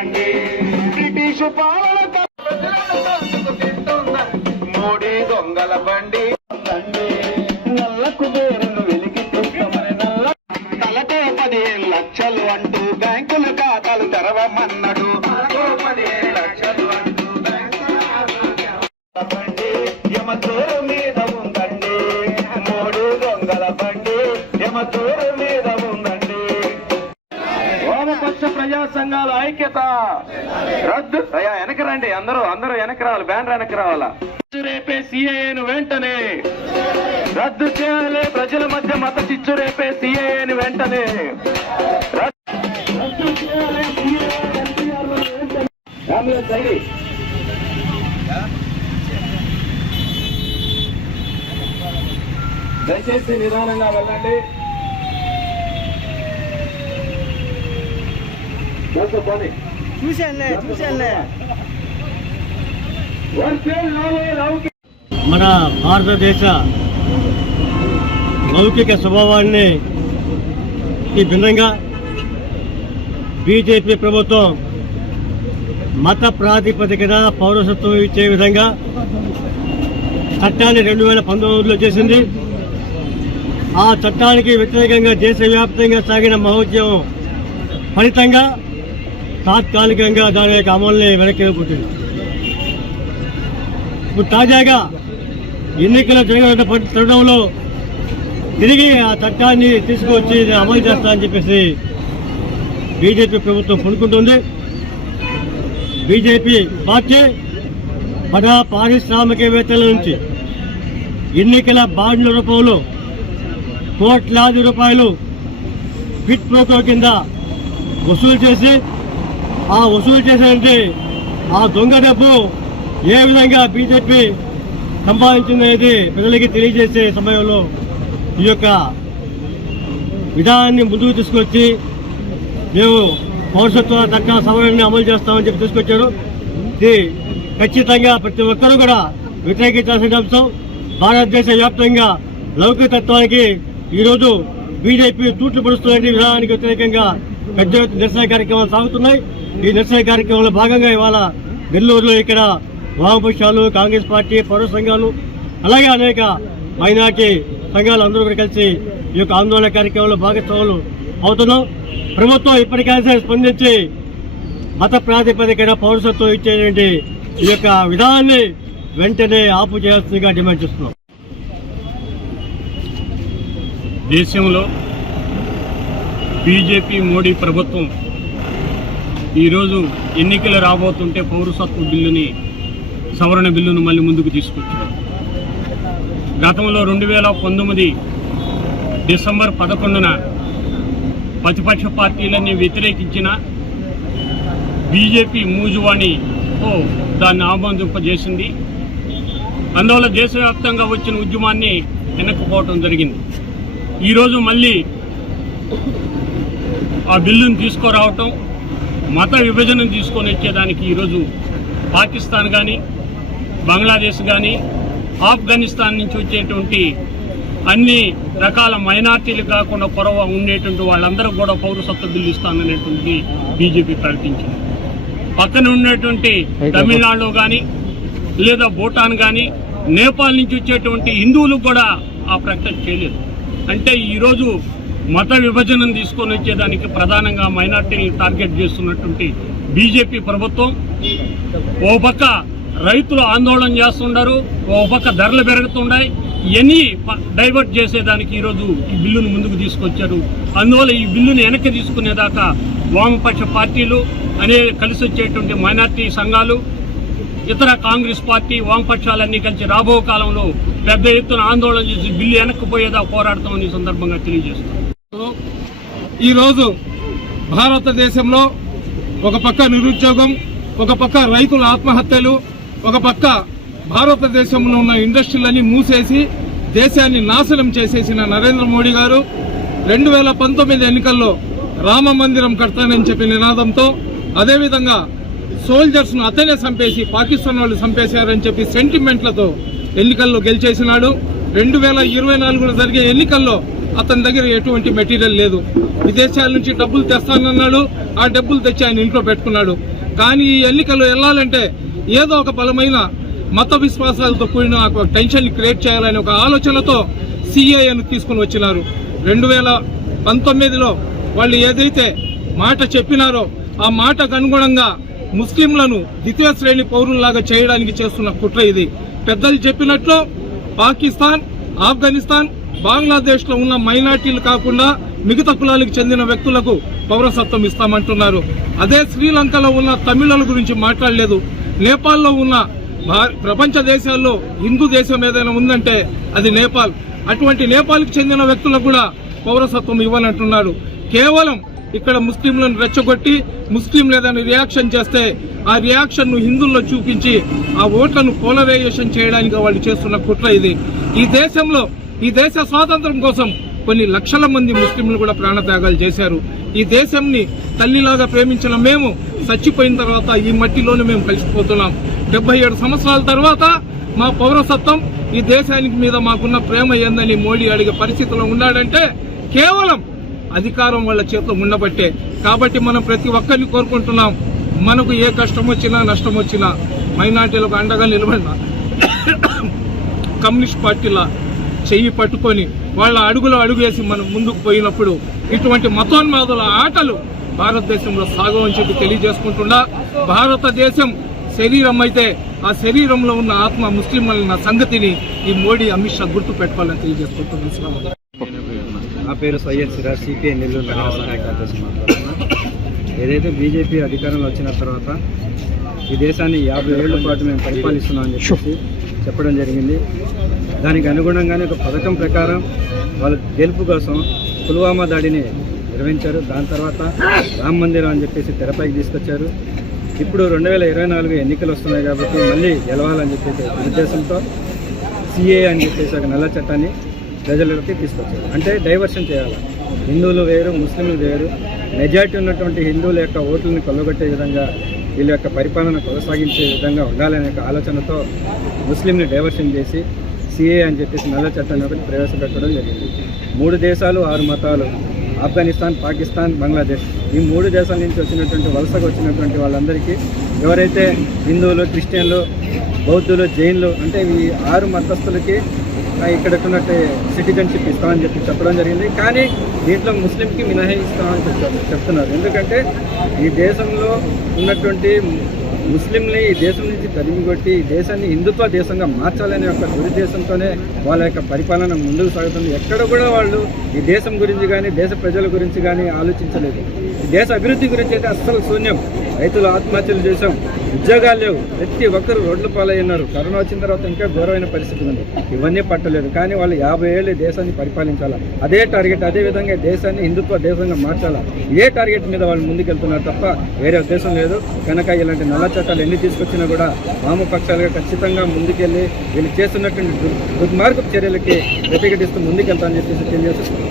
ఉందండి. బ్రిటిష్ పాలన మోడీ దొంగల బండి ఉందండి. నల్ల కుబేరును వెలికిస్తామని తలతో 15 లక్షలు అంటూ బ్యాంకుల ఖాతాలు తెరవమన్నాడు. 15 లక్షలు అంటూ బండి యమతూరు మీద ఉందండి. మోడీ దొంగల బండి యమతూరు మీద ఉందండి. వామపక్ష ప్రజా సంఘాల ఐక్యత రద్దు. అయ్యా వెనక రండి, అందరూ వెనక రావాలి, బ్యానర్ వెనక రావాలా. రేపే సిఏఏను వెంటనే రద్దు చేయాలి. ప్రజల మధ్య మత చిచ్చు రేపే సిఏఏను వెంటనే రద్దు చేయాలి. దయచేసి నిదానంగా వెళ్ళండి. చూసేలే మన భారతదేశ లౌకిక స్వభావాన్ని భిన్నంగా బీజేపీ ప్రభుత్వం మత ప్రాతిపదికన పౌరసత్వం ఇచ్చే విధంగా చట్టాన్ని 2019లో చేసింది. ఆ చట్టానికి వ్యతిరేకంగా దేశవ్యాప్తంగా సాగిన మహోద్యమం ఫలితంగా తాత్కాలికంగా దాని యొక్క అమలుని వెనక్కి పుట్టింది. ఇప్పుడు తాజాగా ఎన్నికల జరిగిన తరుణంలో తిరిగి ఆ చట్టాన్ని తీసుకువచ్చి అమలు చేస్తానని చెప్పేసి బీజేపీ ప్రభుత్వం పుణుకుంటుంది. బీజేపీ పార్టీ బడా పారిశ్రామికవేత్తల నుంచి ఎన్నికల బాండ్ల రూపంలో కోట్లాది రూపాయలు క్విట్ ప్రోకో కింద వసూలు చేసి ఆ వసూలు చేసేంటే ఆ దొంగ డబ్బు ఏ విధంగా బీజేపీ సంపాదించిందనేది ప్రజలకి తెలియజేసే సమయంలో ఈ యొక్క విధానాన్ని ముందుకు తీసుకొచ్చి మేము పౌరసత్వ చట్ట సవరణని అమలు చేస్తామని చెప్పి తీసుకొచ్చారు. ఇది ఖచ్చితంగా ప్రతి ఒక్కరూ కూడా వ్యతిరేకించాల్సిన అంశం. భారతదేశ వ్యాప్తంగా లౌకికతత్వానికి ఈరోజు బీజేపీ తూట్లు పడుస్తున్న విధానానికి వ్యతిరేకంగా పెద్ద నిరసన కార్యక్రమాలు సాగుతున్నాయి. ఈ నిరసన కార్యక్రమంలో భాగంగా ఇవాళ నెల్లూరులో ఇక్కడ వామపక్షాలు, కాంగ్రెస్ పార్టీ, పౌర సంఘాలు, అలాగే అనేక మైనార్టీ సంఘాలు అందరూ కూడా కలిసి ఈ యొక్క ఆందోళన కార్యక్రమంలో భాగస్వాములు అవుతున్నాం. ప్రభుత్వం ఇప్పటికైనా స్పందించి మత ప్రాతిపదికన పౌరసత్వం ఇచ్చేటువంటి ఈ యొక్క విధానాన్ని వెంటనే ఆపు చేయాల్సిందిగా డిమాండ్ చేస్తున్నాం. దేశంలో బీజేపీ మోడీ ప్రభుత్వం ఈరోజు ఎన్నికలు రాబోతుంటే పౌరసత్వ బిల్లుని, సవరణ బిల్లును మళ్ళీ ముందుకు తీసుకొచ్చారు. గతంలో 2019 డిసెంబర్ 11న ప్రతిపక్ష పార్టీలన్నీ వ్యతిరేకించిన బీజేపీ మూజువాణితో దాన్ని ఆమోదింపజేసింది. అందువల్ల దేశవ్యాప్తంగా వచ్చిన ఉద్యమాన్ని వెనక్కిపోవటం జరిగింది. ఈరోజు మళ్ళీ ఆ బిల్లును తీసుకురావటం, మత విభజనను తీసుకొని వచ్చేదానికి ఈరోజు పాకిస్తాన్ కానీ, బంగ్లాదేశ్ కానీ, ఆఫ్ఘనిస్తాన్ నుంచి వచ్చేటువంటి అన్ని రకాల మైనార్టీలు కాకుండా కొరవ ఉండేటువంటి వాళ్ళందరూ కూడా పౌరసత్వ బిల్లు ఇస్తాననేటువంటి బీజేపీ ప్రకటించింది. పక్కన ఉండేటువంటి తమిళనాడులో కానీ, లేదా భూటాన్ కానీ, నేపాల్ నుంచి వచ్చేటువంటి హిందువులకు కూడా ఆ ప్రకటన చేయలేదు. అంటే ఈరోజు మత విభజనను తీసుకొని వచ్చేదానికి ప్రధానంగా మైనార్టీని టార్గెట్ చేస్తున్నటువంటి బీజేపీ ప్రభుత్వం ఓ పక్క రైతులు ఆందోళన చేస్తున్నారు, ఓ పక్క ధరలు పెరుగుతున్నాయి. ఇవన్నీ డైవర్ట్ చేసేదానికి ఈరోజు ఈ బిల్లును ముందుకు తీసుకొచ్చారు. అందువల్ల ఈ బిల్లును వెనక్కి తీసుకునేదాకా వామపక్ష పార్టీలు కలిసి వచ్చేటువంటి మైనార్టీ సంఘాలు, ఇతర కాంగ్రెస్ పార్టీ, వామపక్షాలన్నీ కలిసి రాబో కాలంలో పెద్ద ఎత్తున ఆందోళన చేసి బిల్లు వెనక్కిపోయేదా పోరాడతామని ఈ సందర్భంగా తెలియజేస్తున్నారు. ఈరోజు భారతదేశంలో ఒక పక్క నిరుద్యోగం, ఒక పక్క రైతుల ఆత్మహత్యలు, ఒక పక్క భారతదేశంలో ఉన్న ఇండస్ట్రీలన్నీ మూసేసి దేశాన్ని నాశనం చేసేసిన నరేంద్ర మోడీ గారు 2019 ఎన్నికల్లో రామ మందిరం కడతానని చెప్పి నినాదంతో, అదేవిధంగా సోల్జర్స్ ను అతనే చంపేసి పాకిస్తాన్ వాళ్ళు చంపేశారని చెప్పి సెంటిమెంట్లతో ఎన్నికల్లో గెలిచేసినాడు. 2024లో జరిగే ఎన్నికల్లో అతని దగ్గర ఎటువంటి మెటీరియల్ లేదు. విదేశాల నుంచి డబ్బులు తెస్తానన్నాడు, ఆ డబ్బులు తెచ్చి ఆయన ఇంట్లో పెట్టుకున్నాడు. కానీ ఈ ఎన్నికలు వెళ్ళాలంటే ఏదో ఒక బలమైన మత విశ్వాసాలతో కూడిన ఒక టెన్షన్ క్రియేట్ చేయాలనే ఒక ఆలోచనతో సిఏఏను తీసుకుని వచ్చినారు. 2019లో వాళ్ళు ఏదైతే మాట చెప్పినారో ఆ మాటకు అనుగుణంగా ముస్లింలను ద్వితీయ శ్రేణి పౌరుల్లాగా చేయడానికి చేస్తున్న కుట్ర ఇది. పెద్దలు చెప్పినట్లు పాకిస్తాన్, ఆఫ్ఘనిస్తాన్, బంగ్లాదేశ్ లో ఉన్న మైనార్టీలు కాకుండా మిగతా కులాలకు చెందిన వ్యక్తులకు పౌరసత్వం ఇస్తామంటున్నారు. అదే శ్రీలంకలో ఉన్న తమిళుల గురించి మాట్లాడలేదు. నేపాల్లో ఉన్న ప్రపంచ దేశాల్లో హిందూ దేశం ఏదైనా ఉందంటే అది నేపాల్. అటువంటి నేపాల్కి చెందిన వ్యక్తులకు కూడా పౌరసత్వం ఇవ్వాలంటున్నారు. కేవలం ఇక్కడ ముస్లింలను రెచ్చగొట్టి ముస్లింలు ఏదైనా రియాక్షన్ చేస్తే ఆ రియాక్షన్ ను హిందువుల్లో చూపించి ఆ ఓట్లను పోలరైజేషన్ చేయడానికి వాళ్ళు చేస్తున్న కుట్ర ఇది. ఈ దేశ స్వాతంత్రం కోసం కొన్ని లక్షల మంది ముస్లింలు కూడా ప్రాణత్యాగాలు చేశారు. ఈ దేశంని తల్లిలాగా ప్రేమించిన మేము చచ్చిపోయిన తర్వాత ఈ మట్టిలోనే మేము కలిసిపోతున్నాం. 77 సంవత్సరాల తర్వాత మా పౌరసత్వం, ఈ దేశానికి మీద మాకున్న ప్రేమ ఏందని మోడీ అడిగే పరిస్థితిలో ఉన్నాడంటే కేవలం అధికారం వాళ్ళ చేతిలో ఉండబట్టే. కాబట్టి మనం ప్రతి ఒక్కరిని కోరుకుంటున్నాం, మనకు ఏ కష్టం వచ్చినా నష్టం వచ్చినా మైనార్టీలకు అండగా నిలబడిన కమ్యూనిస్ట్ పార్టీల చెయ్యి పట్టుకొని వాళ్ళ అడుగులో అడుగేసి మనం ముందుకు పోయినప్పుడు ఇటువంటి మతోన్మాదుల ఆటలు భారతదేశంలో సాగవని చెప్పి తెలియజేసుకుంటున్నా. భారతదేశం శరీరం అయితే ఆ శరీరంలో ఉన్న ఆత్మ ముస్లింల సంగతిని ఈ మోడీ, అమిత్ షా గుర్తు పెట్టుకోవాలని తెలియజేసుకుంటున్నాను. నా పేరు సయ్యద్ సిరాజ్, సిపిఐ నెల్లూరు నగర సహాయ కార్యదర్శి మాట్లాడుతున్నా. ఏదైతే బీజేపీ అధికారంలో వచ్చిన తర్వాత ఈ దేశాన్ని 50 ఏళ్ల పాటు మేము పరిపాలిస్తున్నామని చెప్పేసి చెప్పడం జరిగింది. దానికి అనుగుణంగానే ఒక పథకం ప్రకారం వాళ్ళ గెలుపు కోసం పుల్వామా దాడిని నిర్వహించారు. దాని తర్వాత రామ మందిరం అని చెప్పేసి తెరపైకి తీసుకొచ్చారు. ఇప్పుడు 2024 ఎన్నికలు వస్తున్నాయి కాబట్టి మళ్ళీ గెలవాలని చెప్పేసి ఉద్దేశంతో సిఏ అని చెప్పేసి ఒక నల్ల చట్టాన్ని ప్రజలకి తీసుకొచ్చారు. అంటే డైవర్షన్ చేయాలి. హిందువులు వేరు, ముస్లింలు వేరు. మెజారిటీ ఉన్నటువంటి హిందువుల యొక్క ఓట్లను కొల్లగొట్టే విధంగా వీళ్ళ యొక్క పరిపాలన కొనసాగించే విధంగా ఉండాలనే ఆలోచనతో ముస్లింని డైవర్షన్ చేసి సిఏ అని చెప్పేసి నల్ల చట్టాన్ని ఒకటి ప్రవేశపెట్టడం జరిగింది. 3 దేశాలు 6 మతాలు, ఆఫ్ఘనిస్తాన్, పాకిస్తాన్, బంగ్లాదేశ్, ఈ 3 దేశాల నుంచి వచ్చినటువంటి వలసకు వచ్చినటువంటి వాళ్ళందరికీ ఎవరైతే హిందువులు, క్రిస్టియన్లు, బౌద్ధులు, జైన్లు అంటే ఈ 6 మతస్థులకి ఇక్కడ ఉన్నట్టు సిటిజన్షిప్ ఇస్తామని చెప్పి చెప్పడం జరిగింది. కానీ దీంట్లో ముస్లింకి మినహాయిస్తామని చెప్తున్నారు. ఎందుకంటే ఈ దేశంలో ఉన్నటువంటి ముస్లింని ఈ దేశం నుంచి తరిమికొట్టి ఈ దేశాన్ని హిందుత్వ దేశంగా మార్చాలనే ఒక దురుద్దేశంతోనే వాళ్ళ యొక్క పరిపాలన ముందుకు సాగుతుంది. ఎక్కడ కూడా వాళ్ళు ఈ దేశం గురించి కానీ దేశ ప్రజల గురించి కానీ ఆలోచించలేదు. దేశ అభివృద్ధి గురించి అయితే అస్సలు శూన్యం. రైతులు ఆత్మహత్యలు చేశాం, ఉద్యోగాలు లేవు, ప్రతి ఒక్కరు రోడ్ల పాలయ్యున్నారు. కరోనా వచ్చిన తర్వాత ఇంకా ఘోరమైన పరిస్థితి ఉంది. ఇవన్నీ పట్టలేదు. కానీ వాళ్ళు 50 ఏళ్ళు దేశాన్ని పరిపాలించాలా, అదే టార్గెట్, అదే విధంగా దేశాన్ని హిందుత్వ దేశంగా మార్చాలా, ఇదే టార్గెట్ మీద వాళ్ళు ముందుకెళ్తున్నారు తప్ప వేరే ఉద్దేశం లేదు. కనుక ఇలాంటి నల్ల చట్టాలు ఎన్ని తీసుకొచ్చినా కూడా వామపక్షాలుగా ఖచ్చితంగా ముందుకెళ్ళి వీళ్ళు చేస్తున్నటువంటి దుర్మార్గపు చర్యలకి ప్రతిఘటిస్తూ ముందుకెళ్తామని చెప్పేసి తెలియజేస్తున్నారు.